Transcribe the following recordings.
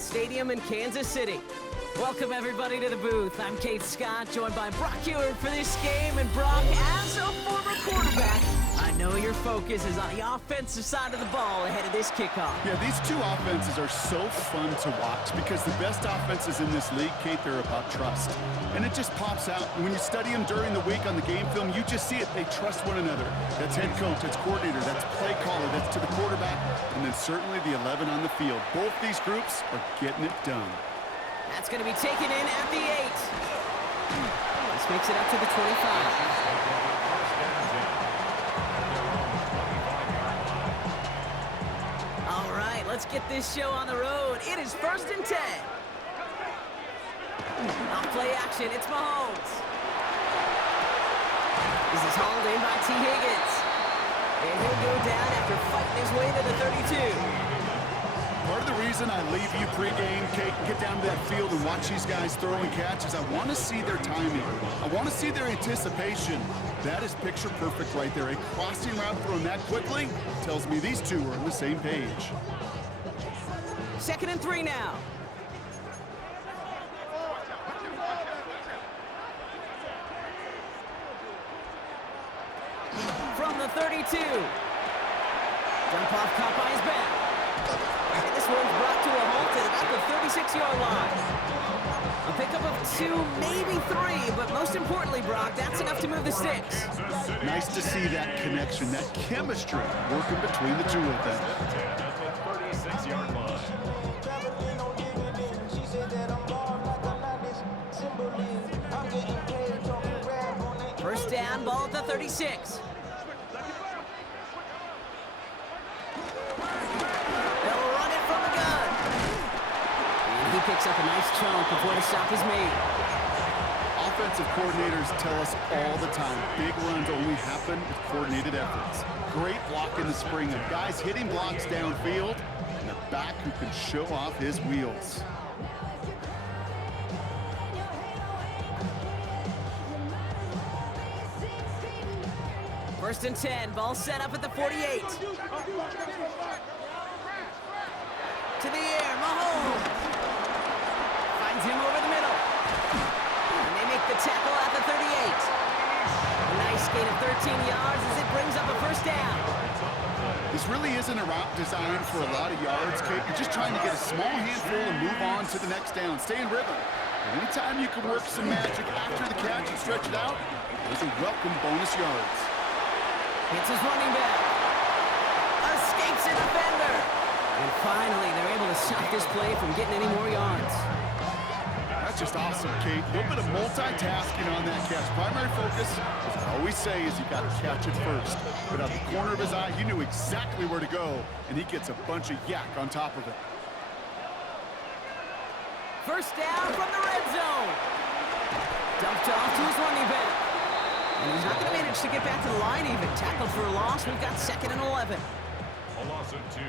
Stadium in Kansas City. Welcome, everybody, to the booth. I'm Kate Scott, joined by Brock Ewert for this game. And Brock, as a former quarterback, I know your focus is on the offensive side of the ball ahead of this kickoff. Yeah, these two offenses are so fun to watch because the best offenses in this league, Kate, they're about trust. And it just pops out. And when you study them during the week on the game film, you just see it. They trust one another. That's head coach, that's coordinator, that's play caller, that's to the quarterback, and then certainly the 11 on the field. Both these groups are getting it done. That's going to be taken in at the 8. This makes it up to the 25. All right, let's get this show on the road. It is 1st and 10. Off play action, it's Mahomes. This is hauled in by T. Higgins. And he'll go down after fighting his way to the 32. Part of the reason I leave you pregame, Kate, get down to that field and watch these guys throw and catch is I want to see their timing. I want to see their anticipation. That is picture perfect right there. A crossing route thrown that quickly tells me these two are on the same page. 2nd and 3 now. From the 32. Jump off caught by his back. And this one's brought to a halt at about the 36-yard line. A pickup of 2, maybe 3, but most importantly, Brock, that's enough to move the sticks. Nice to see that connection, that chemistry working between the two of them. 36-yard line. 1st down, ball at the 36. He picks up a nice chunk before the stop is made. Offensive coordinators tell us all the time, big runs only happen with coordinated efforts. Great block in the spring of guys hitting blocks downfield and a back who can show off his wheels. First and 10, ball set up at the 48. To the air, Mahomes. Finds him over the middle. And they make the tackle at the 38. A nice gain of 13 yards as it brings up a 1st down. This really isn't a route designed for a lot of yards, Kate. You're just trying to get a small handful and move on to the next down. Stay in rhythm. And anytime you can work some magic after the catch and stretch it out, those are welcome bonus yards. Hits his running back. Escapes a defender. And finally, they're able to stop this play from getting any more yards. That's just awesome, Kate. A little bit of multitasking on that catch. Primary focus, as I always say, is you got to catch it first. But out the corner of his eye, he knew exactly where to go, and he gets a bunch of yak on top of it. 1st down from the red zone. Dumped off to his running back. And he's not going to manage to get back to the line even. Tackled for a loss. We've got 2nd and 11. A loss of 2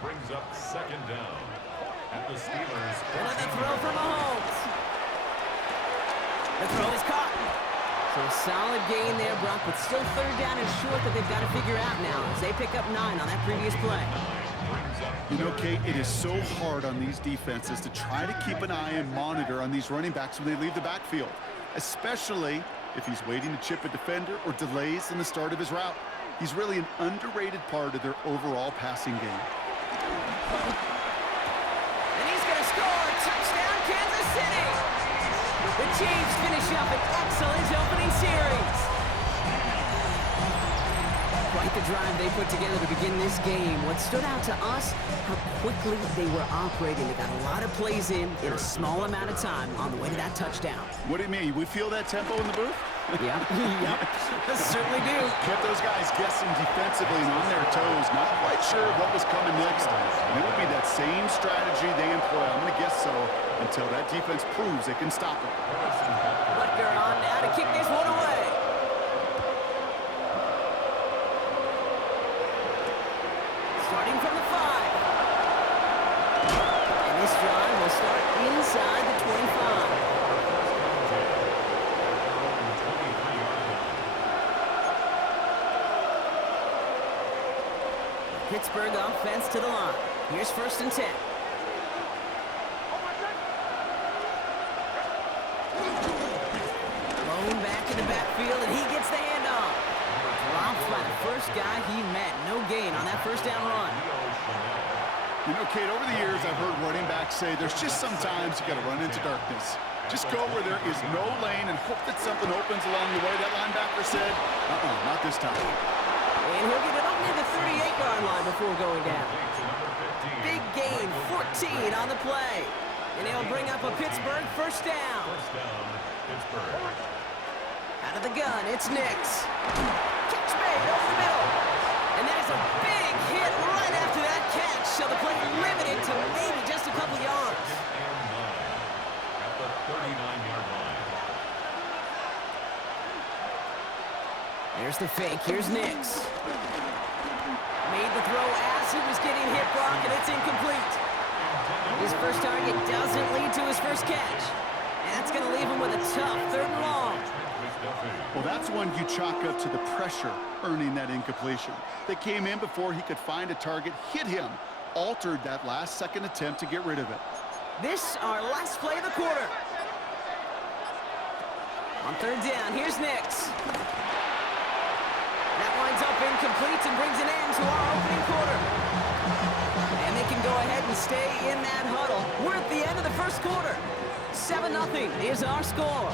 brings up 2nd down at the Steelers. Another throw from Mahomes. The throw is caught. So a solid gain there, Brock, but still 3rd down and short that they've got to figure out now as they pick up 9 on that previous play. You know, Kate, it is so hard on these defenses to try to keep an eye and monitor on these running backs when they leave the backfield, especially if he's waiting to chip a defender or delays in the start of his route. He's really an underrated part of their overall passing game. And he's going to score. Touchdown, Kansas City. The Chiefs finish up an excellent opening series. Quite the drive they put together to begin this game. What stood out to us, how quickly they were operating. They got a lot of plays in a small amount of time on the way to that touchdown. What do you mean? We feel that tempo in the booth? Yep, certainly do. Kept those guys guessing defensively and on their toes, not quite sure what was coming next. And it will be that same strategy they employ, I'm going to guess so, until that defense proves they can stop it. Butker on now to kick this one away. Starting from the 5. And this drive will start inside the 25. Pittsburgh offense to the line. Here's 1st and 10. field, and he gets the handoff. Dropped by the first guy he met. No gain on that first down run. You know, Kate, over the years, I've heard running backs say there's just sometimes you got to run into darkness. Just go where there is no lane and hope that something opens along the way. That linebacker said, not this time. And he'll get it up near the 38-yard line before going down. Big gain, 14 on the play. And he'll bring up a Pittsburgh first down. Pittsburgh. Out of the gun, it's Nix. Catch made over the middle. And that is a big hit right after that catch. So the play limited to maybe just a couple yards. At the 39-yard line. There's the fake. Here's Nix. Made the throw as he was getting hit, Brock, and it's incomplete. His first target doesn't lead to his first catch. And that's going to leave him with a tough 3rd and long. Well, that's one you chalk up to the pressure earning that incompletion. They came in before he could find a target, hit him, altered that last-second attempt to get rid of it. This, our last play of the quarter. On 3rd down, here's Nix. That winds up incomplete and brings an end to our opening quarter. And they can go ahead and stay in that huddle. We're at the end of the first quarter. 7-0 is our score.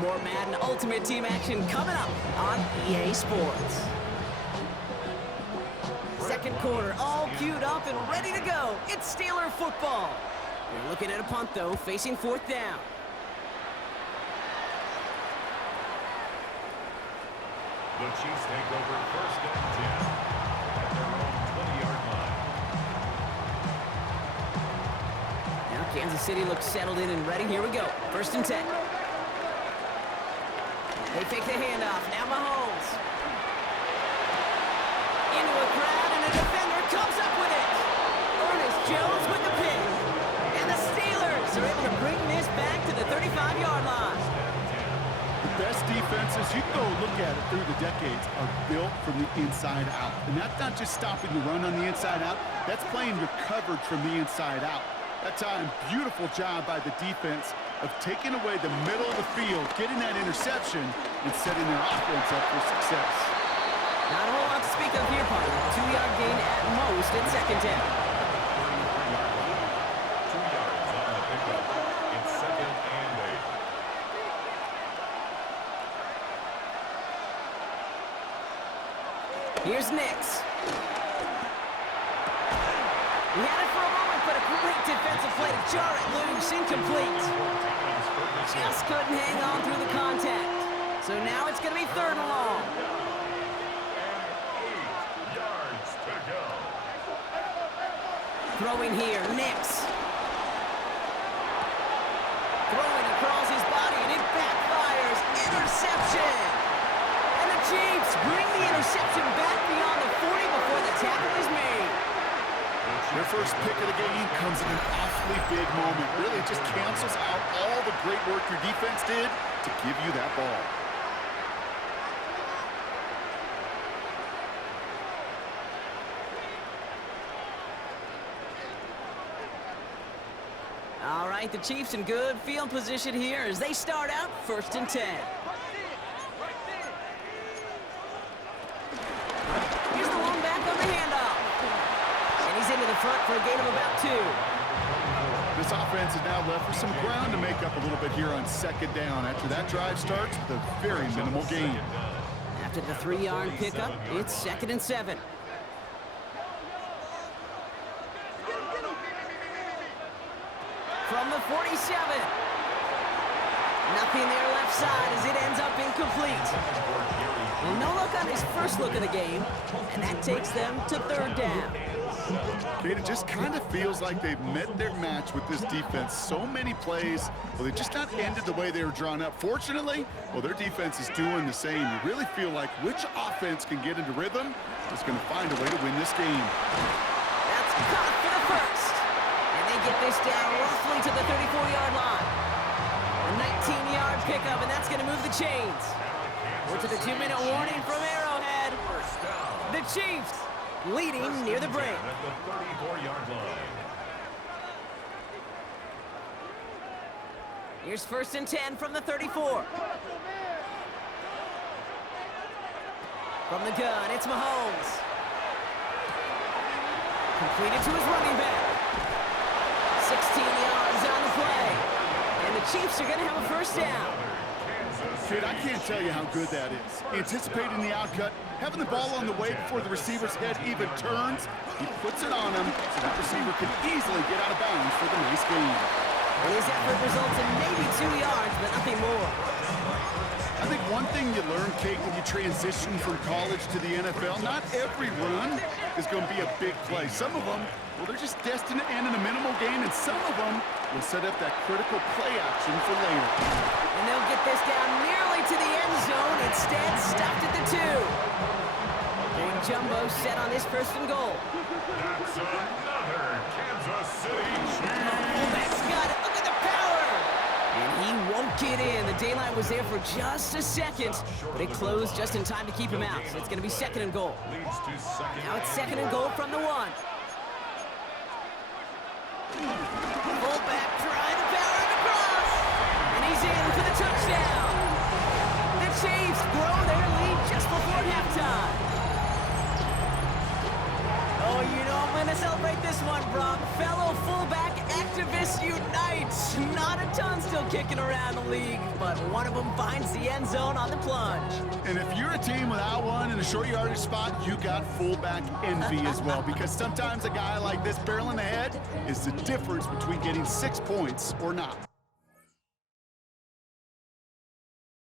More Madden Ultimate Team action coming up on EA Sports. Second quarter, all queued up and ready to go. It's Steeler football. We're looking at a punt, though, facing 4th down. The Chiefs take over 1st and 10 at their own 20-yard line. Now Kansas City looks settled in and ready. Here we go. 1st and 10. They take the handoff. Now Mahomes. Into a crowd, and a defender comes up with it. Ernest Jones with the pick. And the Steelers are able to bring this back to the 35-yard line. The best defenses, you can go look at it through the decades, are built from the inside out. And that's not just stopping the run on the inside out. That's playing your coverage from the inside out. That time, beautiful job by the defense of taking away the middle of the field, getting that interception, and setting their offense up for success. Not a whole lot to speak of here, partner. 2-yard gain at most in 2nd down. 2 yards on the pickup. It's 2nd and 8. Here's Nix. He had it for a moment, but a great defensive play to jar it loose. Incomplete. Just couldn't hang on through the contact. So now it's going to be 3rd and long. 8 yards to go. Throwing here, Nix. Throwing across his body, and it backfires. Interception. And the Chiefs bring the interception back beyond the 40 before the tackle is made. Their first pick of the game comes in an awfully big moment. Really just cancels out all the great work your defense did to give you that ball. All right, the Chiefs in good field position here as they start out 1st and 10. Here's the long back on the handoff. And he's into the front for a gain of about 2. This offense is now left with some ground to make up a little bit here on 2nd down. After that drive starts with a very minimal gain. After the 3-yard pickup, it's 2nd and 7. From the 47. Nothing there left side as it ends up incomplete. Well, no look on his first look of the game, and that takes them to 3rd down. Kate, it just kind of feels like they've met their match with this defense. So many plays, well, they just not ended the way they were drawn up. Fortunately, well, their defense is doing the same. You really feel like which offense can get into rhythm is going to find a way to win this game. That's caught for the first. And they get this down roughly to the 34-yard line. A 19-yard pickup, and that's going to move the chains. We're to the 2-minute warning from Arrowhead. The Chiefs leading near the break. At the 34-yard line. Here's 1st and 10 from the 34. From the gun, it's Mahomes. Completed to his running back. 16 yards on the play. And the Chiefs are going to have a first down. Kid, I can't tell you how good that is. Anticipating the outcut, having the ball on the way before the receiver's head even turns, he puts it on him so that receiver can easily get out of bounds for the nice gain. And his effort results in maybe 2 yards, but nothing more. I think one thing you learn, Kate, when you transition from college to the NFL, not every run is going to be a big play. Some of them, well, they're just destined to end in a minimal gain, and some of them will set up that critical play action for later. And they'll get this down nearly to the end zone, instead stopped at the 2. And Jumbo set on this first and goal. That's another Kansas City Chiefs. Fullback's got it. Look at the power. And he won't get in. The daylight was there for just a second, but it closed just in time to keep him out. So it's going to be second and goal. Leads to second. Now it's second and goal from the 1. Fullback trying to power it across. And he's in for the touchdown. The Chiefs grow their lead just before halftime. Oh, you know I'm going to celebrate this one, Brock. Fellow fullback activists unite. Not a ton still kicking around the league, but one of them finds the end zone on the plunge. And if you're a team without one in a short yardage spot, you got fullback envy as well, because sometimes a guy like this barrel in the head is the difference between getting 6 points or not.